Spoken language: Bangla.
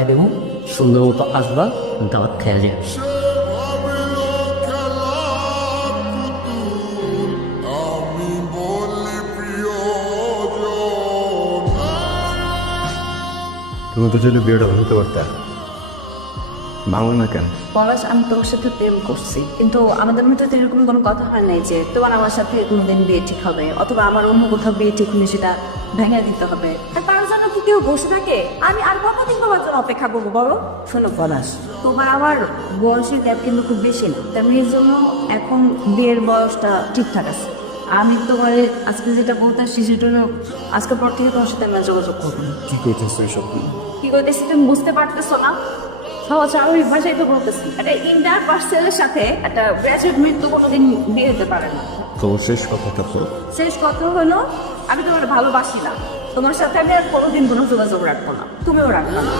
বানাই দেবো, সুন্দর মতো আসবা, দাওয়াত খেয়ে যাবে। তুমি তো চাইলে বিয়েটা হতে পারতে, ভাঙো না কেন? পলাশ, আমি তোর সাথে প্রেম করছি, কিন্তু আমাদের মধ্যে তো এরকম কোনো কথা হয় নাই যে তোমার আমার সাথে কোনোদিন বিয়ে ঠিক হবে, অথবা আমার অন্য কোথাও বিয়ে ঠিক হলে সেটা ভেঙে দিতে হবে। আর তার জন্য কি কেউ বসে থাকে? আমি আর কতদিন তোমার জন্য অপেক্ষা করবো বলো? শোনো পলাশ, তোমার আমার বয়সের গ্যাপ কিন্তু খুব বেশি না, তার মেয়ের জন্য এখন বিয়ের বয়সটা ঠিকঠাক আছে। আমি তোমার আজকে যেটা বলতে আসছি সেটা হলো, আজকের পর থেকে তোমার সাথে আমরা যোগাযোগ করবো না। কি করতেছো এইসব? কি করতেছি তুমি বুঝতে পারতেছো না? সহজ স্বাভাবিক ভাষায় তো বলতেছি, একটা ইন্টার পার্সেলের সাথে একটা গ্র্যাজুয়েট মেয়ের তো কোনোদিন বিয়ে হতে পারে না। তোমার শেষ কথাটা তো শেষ কথা হলো, আমি তোমার ভালোবাসি না, তোমার সাথে আমি আর কোনোদিন কোনো যোগাযোগ রাখবো না, তুমিও রাখবো না।